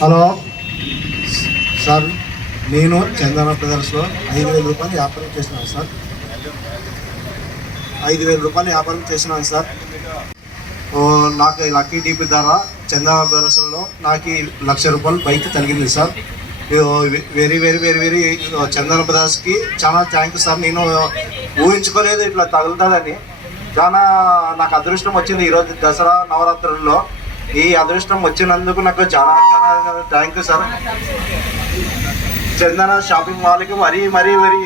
Hello sir, నేను చందన బ్రదర్స్లో 5,000 రూపాయలు వ్యాపారం చేసినాను సార్. 5,000 రూపాయలు వ్యాపారం చేసినాను సార్. నాకు లక్కీ డీపీ ద్వారా చందన బ్రదర్స్లో నాకు 1,00,000 రూపాయలు బైక్ తగిలింది sir. Very very very very Chandana బ్రదర్స్కి చాలా థ్యాంక్ యూ సార్. నేను ఊహించుకోలేదు ఇట్లా తగులుతుందని. చాలా నాకు అదృష్టం వచ్చింది ఈరోజు దసరా నవరాత్రుల్లో. ఈ అదృష్టం వచ్చినందుకు నాకు చాలా చాలా thank you sir. Chandana shopping మాల్కి మరీ మరీ మరీ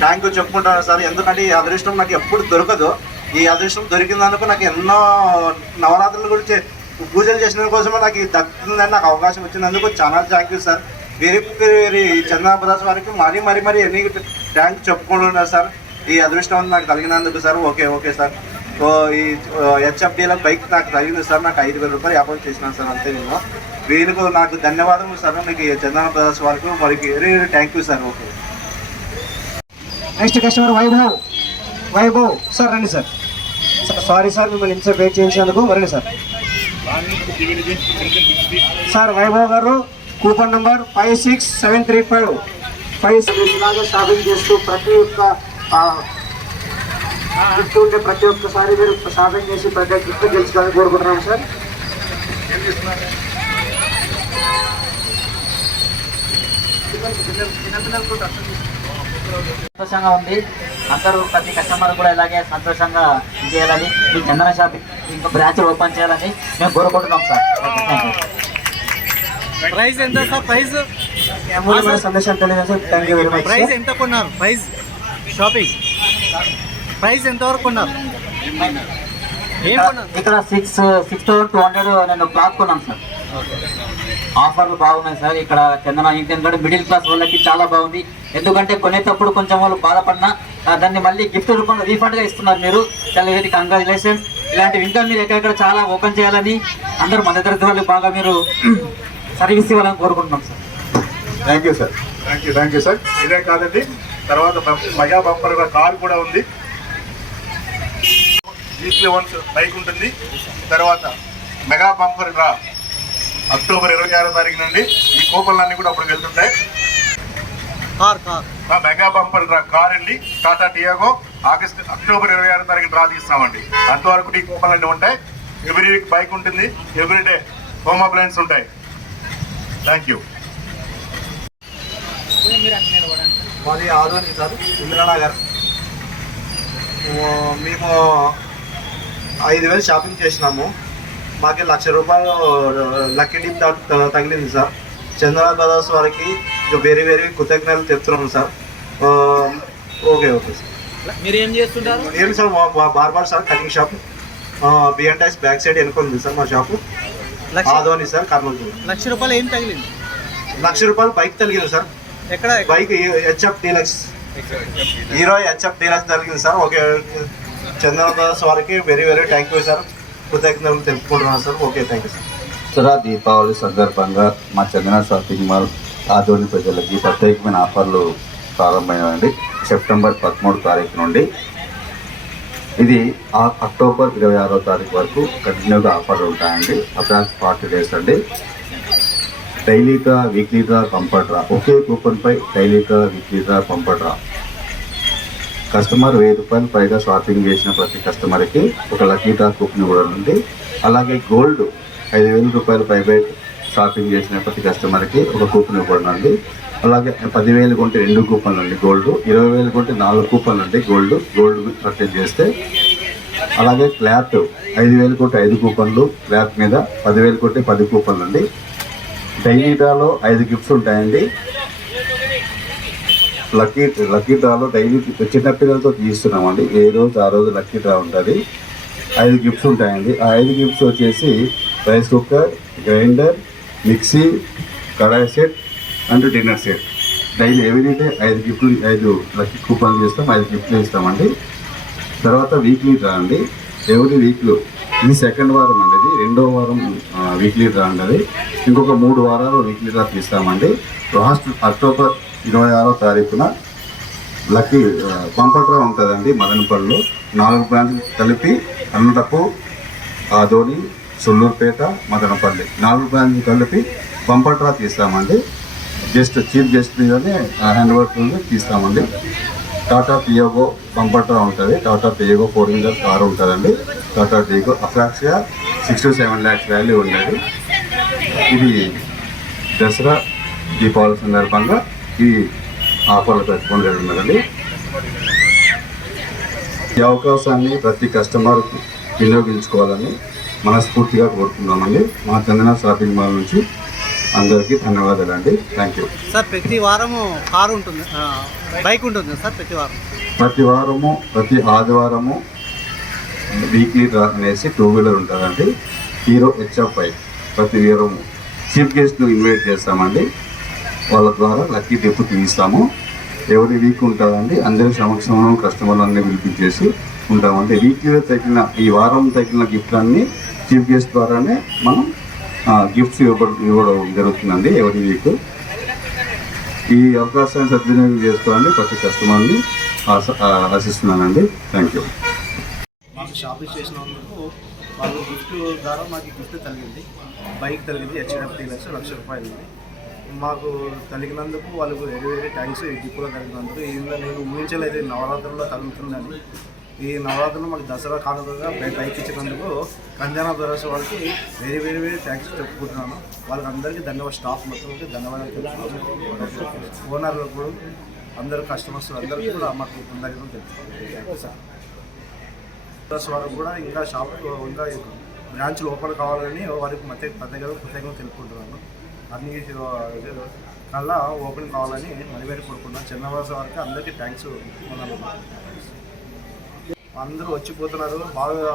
థ్యాంక్ యూ చెప్పుకుంటాను సార్. ఎందుకంటే ఈ అదృష్టం నాకు ఎప్పుడు దొరకదు. ఈ అదృష్టం దొరికినందుకు నాకు ఎన్నో నవరాత్రుల గురించి పూజలు చేసిన కోసమే నాకు దక్కుతుందని నాకు అవకాశం వచ్చినందుకు చాలా thank you sir. Very very Chandana brothers వారికి మరీ మరీ మరీ ఎన్ని థ్యాంక్ చెప్పుకుంటున్నారు సార్. ఈ అదృష్టం నాకు కలిగినందుకు సార్. Okay okay sir. ఈ హెచ్ఎఫ్డీలో బైక్ నాకు తగిలింది సార్. నాకు 5,000 రూపాయలు వ్యాపారం చేసినాను సార్. అంతే నేను వీళ్ళకు నాకు ధన్యవాదములు సార్. మీకు చందన బ్రదర్స్ వారికి మరికి very very thank you sir. Okay. Next customer Vaibhav sir. రండి సార్. సారీ సార్, మిమ్మల్ని ఇంత వెయిట్ చేయించినందుకు. రండి సార్. సార్ వైభవ్ గారు కూపన్ నెంబర్ 56735. 5 షాపింగ్ చేస్తూ ప్రతి ఒక్క గిఫ్ట్ ఉంటే ప్రతి ఒక్కసారి మీరు షాపింగ్ చేసి ప్రతి గిఫ్ట్ గెలుచుకోవాలని కోరుకుంటున్నాను సార్. సంతోషంగా ఉంది. అందరూ ప్రతి కస్టమర్ కూడా ఇలాగే సంతోషంగా చేయాలని, మీ చందన షాపింగ్ ఇంకా బ్రాంచ్ ఓపెన్ చేయాలని మేము కోరుకుంటున్నాం సార్. ప్రైస్ ఎంత సార్? ప్రైస్ సందేశం తెలియజేసి thank you very much. Price ఎంత కొన్నారు? ప్రైస్ షాపింగ్ ప్రైస్ ఎంతవరకు కొన్నారు? ఇక్కడ 6,200 నేను క్లాత్ కొన్నాను సార్. ఆఫర్లు బాగున్నాయి సార్ ఇక్కడ చందన. ఎందుకంటే మిడిల్ క్లాస్ వాళ్ళకి చాలా బాగుంది. ఎందుకంటే కొనేటప్పుడు కొంచెం వాళ్ళు బాధపడినా దాన్ని మళ్ళీ గిఫ్ట్ రూపంలో రీఫండ్గా ఇస్తున్నారు మీరు. చాలా వెరీ కంగ్రాచులేషన్స్. ఇలాంటివి ఇంకా మీరు ఎక్కడెక్కడ చాలా ఓపెన్ చేయాలని, అందరూ మధ్యతరగతి వాళ్ళు బాగా మీరు సర్వీస్ ఇవ్వాలని కోరుకుంటున్నాం sir. Thank you sir. Thank you sir. ఇదే కాదండి, తర్వాత మెగా బంపర్ కార్ కూడా ఉంది. వీక్లీ వన్స్ బైక్ ఉంటుంది. తర్వాత మెగా బంపర్ డ్రా అక్టోబర్ 26వ తారీఖు నుండి ఈ కూపన్లన్నీ కూడా అప్పుడు వెళ్తుంటాయి. మెగా బంపర్ డ్రా కార్ అండి, టాటా టియాగో. అక్టోబర్ 26వ తారీఖు డ్రా తీస్తామండి. అంతవరకు ఈ కూపన్లన్నీ ఉంటాయి. ఎవ్రీ వీక్ బైక్ ఉంటుంది. ఎవ్రీ డే హోమ్ అప్లయన్స్ ఉంటాయి. Thank you. మాది ఆదోని సార్, ఇంద్రనగర్. మేము 5,000 షాపింగ్ చేసినాము. మాకు 1,00,000 రూపాయలు లక్కీ డీప్ తగిలింది సార్. చందన బ్రదర్స్ వారికి వెరీ వెరీ కృతజ్ఞతలు చెప్తున్నాము సార్. Okay okay sir. మీరు ఏం చేస్తుంటారు? ఏమి sir, barber sir, cutting shop. బిఎన్టైస్ బ్యాక్ సైడ్ వెనుకుంది సార్ మా షాపు. ఆదోని సార్, కర్నూలు. 1,00,000 రూపాయలు ఏం తగిలింది? 1,00,000 రూపాయలు బైక్ తగిలింది సార్. ఎక్కడ? Bike HF deluxe, hero HF deluxe తగిలింది సార్. ఓకే. చందన బ్రదర్స్ వారికి very very thank you sir. కృతజ్ఞతలు తెలుపుకుంటున్నాను sir. Okay, thank you sir. Dasara Deepavali సందర్భంగా మా చందన షాపింగ్ మాల్ ఆదోని ప్రజలకి ప్రత్యేకమైన ఆఫర్లు ప్రారంభమైనవి. సెప్టెంబర్ 13వ తారీఖు నుండి ఇది అక్టోబర్ 26వ తారీఖు వరకు కంటిన్యూగా ఆఫర్లు ఉంటాయండి. అప్రాక్స్ 40 డేస్ అండి. Daily draw, weekly draw, bumper draw. ఒకే కూపన్పై daily draw, weekly draw, bumper draw. Customer 1,000 రూపాయలు పైగా షాపింగ్ చేసిన ప్రతి కస్టమర్కి ఒక లక్కీ డ్రా కూపన్ కూడా ఉంది. అలాగే గోల్డ్ 5,000 రూపాయలు పైగా షాపింగ్ చేసిన ప్రతి కస్టమర్కి ఒక కూపన్ ఇవ్వబడి. అలాగే 10,000 కొంటే 2 కూపన్లు అండి గోల్డ్. 20,000 కొంటే 4 కూపన్లు అండి గోల్డ్ పర్చేజ్ చేస్తే. అలాగే క్లాత్ 5,000 కొంటే 5 కూపన్లు క్లాత్ మీద. 10,000 కొంటే 10 కూపన్లు అండి. డైలీ డ్రాలో 5 గిఫ్ట్స్ ఉంటాయండి. లక్కీ డ్రాలో డైలీ చిన్నపిల్లలతో తీస్తున్నామండి. ఏ రోజు ఆ రోజు లక్కీ డ్రా ఉంటుంది. 5 గిఫ్ట్స్ ఉంటాయండి. ఆ 5 గిఫ్ట్స్ వచ్చేసి rice cooker, grinder, mixie, kadai set and dinner set. Daily everyday 5 lucky కూపన్లు చేస్తాం. 5 గిఫ్ట్లు ఇస్తామండి. తర్వాత వీక్లీ డ్రా అండి. ఎవ్రీ వీక్లో ఇది సెకండ్ వారం అండి. ఇది 2వ వారం వీక్లీ డ్రా అండి. ఇంకొక 3 వారాలు వీక్లీ డ్రా తీస్తామండి. లాస్ట్ అక్టోబర్ 26వ తారీఖున లక్కీ బంపర్ డ్రా ఉంటుందండి. మదనపల్లిలో 4 బ్రాంచ్లు కలిపి అన్నటప్పు, ఆదోని, సుల్లూరుపేట, మదనపల్లి 4 బ్రాంచ్లు కలిపి బంపర్ డ్రా తీస్తామండి. జస్ట్ చీఫ్ గెస్ట్ మీదనే హ్యాండ్ వర్క్ తీస్తామండి. టాటా టియాగో బంపర్ డ్రా ఉంటుంది. టాటా టియాగో 4-wheeler కారు ఉంటుందండి. టాటా టియాగో అప్రాక్స్గా 6 to 7 lakhs వాల్యూ ఉండేది. ఇది దసరా దీపావళి సందర్భంగా ఈ ఆఫర్లు పెట్టుకోవడం జరిగినదండి. ఈ అవకాశాన్ని ప్రతి కస్టమర్ వినియోగించుకోవాలని మనస్ఫూర్తిగా కోరుతున్నామండి. మా చందన షాపింగ్ మాల్ నుంచి అందరికీ ధన్యవాదాలండి. Thank you. సార్ ప్రతి వారము కారు ఉంటుంది, బైక్ ఉంటుంది సార్ ప్రతి వారము ప్రతి ఆదివారము వీక్లీ డ్రా అనేసి 2-wheeler ఉంటుందండి. హీరో HF బైక్ ప్రతి వారము చీఫ్ గెస్ట్ను ఇన్వైట్ చేస్తామండి. వాళ్ళ ద్వారా లక్కీ డిప్ తీస్తాము. ఎవరి వీక్ ఉంటుందండి. అందరి సమక్షంలో కస్టమర్లన్నీ పిలిపించేసి ఉంటామండి. వీక్లీలో తగిలిన ఈ వారం తగిలిన గిఫ్ట్లన్నీ చీఫ్ గెస్ట్ ద్వారానే మనం గిఫ్ట్స్ ఇవ్వడం జరుగుతుందండి ఎవరి వీక్. ఈ అవకాశాన్ని సద్వినియోగం చేసుకోవాలని ప్రతి కస్టమర్ని ఆశిస్తున్నానండి. Thank you. మాకు షాపింగ్ చేసినందుకు వాళ్ళు గిఫ్ట్ ద్వారా మాకు గిఫ్ట్ కలిగింది. బైక్ కలిగింది. HF డీలక్స్ ₹1,00,000 మాకు కలిగినందుకు వాళ్ళకు వేరే థ్యాంక్స్. ఈ గిఫ్ట్లో కలిగినందుకు ఇందులో నేను ఊహించలేదు నవరాత్రుల్లో తగులుతుందని. ఈ నవరాత్రులు మాకు దసరా కానుకగా బైక్ ఇచ్చినందుకు కంజనా బ్రదర్స్ వాళ్ళకి వేరే థ్యాంక్స్ చెప్పుకుంటున్నాను. వాళ్ళకందరికీ ధన్యవాదాలు. స్టాఫ్ మొత్తం ధన్యవాదాలు తెలుపుతున్నాను. ఓనర్లకు కూడా అందరు కస్టమర్స్ అందరికీ కూడా మాకు కృతజ్ఞతలు తెలుపుతున్నాను సార్. బ్రదర్స్ వాళ్ళకు కూడా ఇంకా షాప్ ఇంకా బ్రాంచ్లు ఓపెన్ కావాలని వారికి ప్రత్యేకంగా తెలుపుకుంటున్నాను. అన్ని కల్లా ఓపెన్ కావాలని మరీ కోరుకుంటున్నాను. చిన్నవాస వారికి అందరికీ థ్యాంక్స్. అందరూ వచ్చిపోతున్నారు. బాగా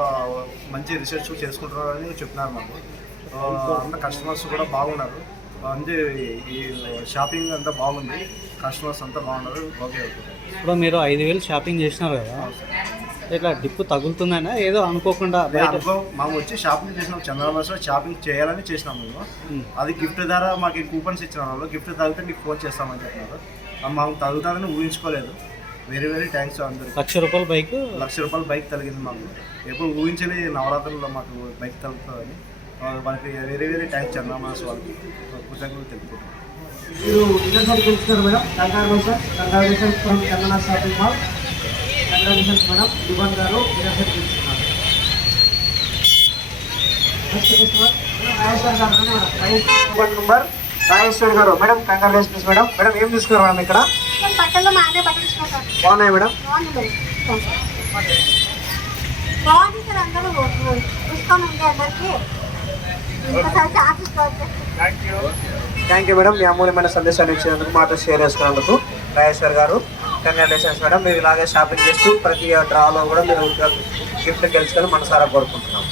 మంచి రీసెర్చ్ చేసుకుంటున్నారని చెప్పినారు మాకు. అందరు కస్టమర్స్ కూడా బాగున్నారు. అంటే ఈ షాపింగ్ అంతా బాగుంది. కస్టమర్స్ అంతా బాగున్నారు. ఓకే. ఇప్పుడు మీరు 5,000 షాపింగ్ చేసినారు కదా, ఇట్లా డిప్పు తగులుతుందనా ఏదో అనుకోకుండా మేము వచ్చి షాపింగ్ చేసినాం. చంద్రబాబు షాపింగ్ చేయాలని చేసినాం మేము. అది గిఫ్ట్ ద్వారా మాకు కూపన్స్ ఇచ్చిన వాళ్ళు గిఫ్ట్ తగిలితే మీకు ఫోన్ చేస్తామని చెప్పినారు. మాకు తగులుతుందని ఊహించుకోలేదు. వెరీ థ్యాంక్స్ అందరికి. ₹1,00,000 బైక్ తగిలింది మాకు. ఎప్పుడు ఊహించలేదు నవరాత్రుల్లో మాకు బైక్ తగులుతుందని. వాళ్ళకి వెరీ థ్యాంక్స్ చంద్రబాబు వాళ్ళకి కృతజ్ఞతలు తెలుపుకుంటున్నాను. మీరు ఇన్నర్సైడ్ గెలుచుకున్నారు madam. Congratulations from Chandana shopping mall. Congratulations madam. Yuvan గారు ఇన్నర్సైడ్ గెలుచుకున్నారు. నెక్స్ట్ కస్టమర్ రాజేశ్వర్ గారు నెంబర్ రాజేశ్వర్ గారు. Madam congratulations madam. మేడం ఏం తీసుకున్నారు మేడం ఇక్కడ? బాగున్నాయి మేడం. Thank you madam. మీ అమూల్యమైన సందేశాన్ని ఇచ్చినందుకు మాతో షేర్ చేసుకున్నందుకు రాజేశ్వర్ గారు కంగ్రాచులేషన్స్ మేడం. మీరు ఇలాగే షాపింగ్ చేస్తూ ప్రతి డ్రాలో కూడా మీరు గిఫ్ట్ గెలుచుకొని మనసారా కోరుకుంటున్నాం.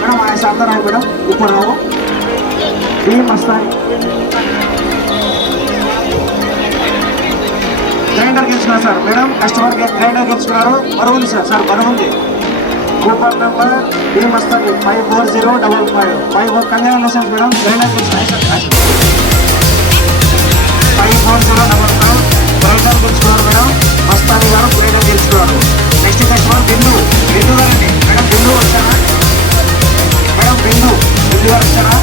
మేడం ఆయన శాంతారావు మేడం. ఇప్పుడు మస్తాయి గ్రైండర్ గెలుచుకున్నారు సార్. మేడం కస్టమర్ గ్రైండర్ గెలుచుకున్నారు. బరువుంది సార్ బరువుంది. కూపన్ నెంబర్ డి మస్తాని 54055 కంగ్రాచులేషన్స్ మేడం. గ్రైండర్ గెలుచుకున్నారు. 54055 గ్రైండర్ గెలుచుకున్నారు మేడం. మస్తాని గారు గ్రైండర్ గెలుచుకున్నారు. నెక్స్ట్ కస్టమర్ బిందు గారండి. మేడం బిందు వచ్చారా? మేడం బిందు గారు వచ్చారా?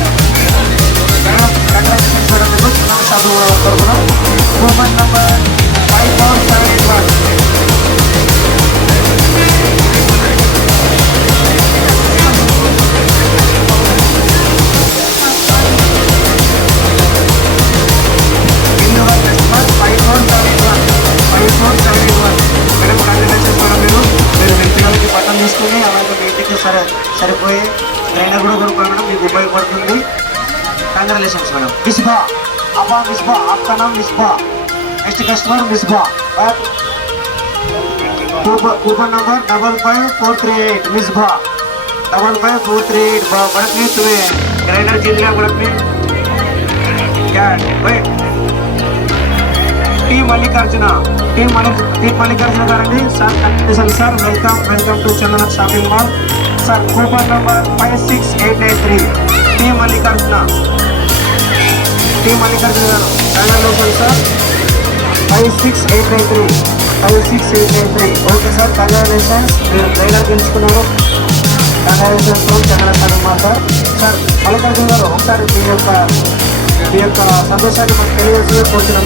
Madam congratulations madam. మీకు చిన్న షాపింగ్ కోరుకున్నాం. Coupon number 54781. తీసుకుని అలాగే మీ ఇంటికి సరిపోయి గ్రైండర్ కూడా కొనుక్కోండి మేడం. మీకు ఉపయోగపడుతుంది. Congratulations madam. మిస్బా आपका नाम Misbah. Next customer Misbah. Coupon number 55438 Misbah 55438. बड़क में तुम्हें ग्राइंडर जीत लिया. बड़क में क्या T Mallikarjun guarantee sir. Congratulation sir. Welcome to Chandana shopping mall sir. Coupon number 56893 T Mallikarjun garu. Congratulation sir. 56893 okay sir. Congratulations. మీరు గ్రైండర్ గెలుచుకున్నారు. Congratulations to Chandra shopping mall sir. Sir Mallikarjuna garu ఒకసారి మీ యొక్క సంతోషాన్ని మనకు తెలియజేసి కోరుతున్నాం.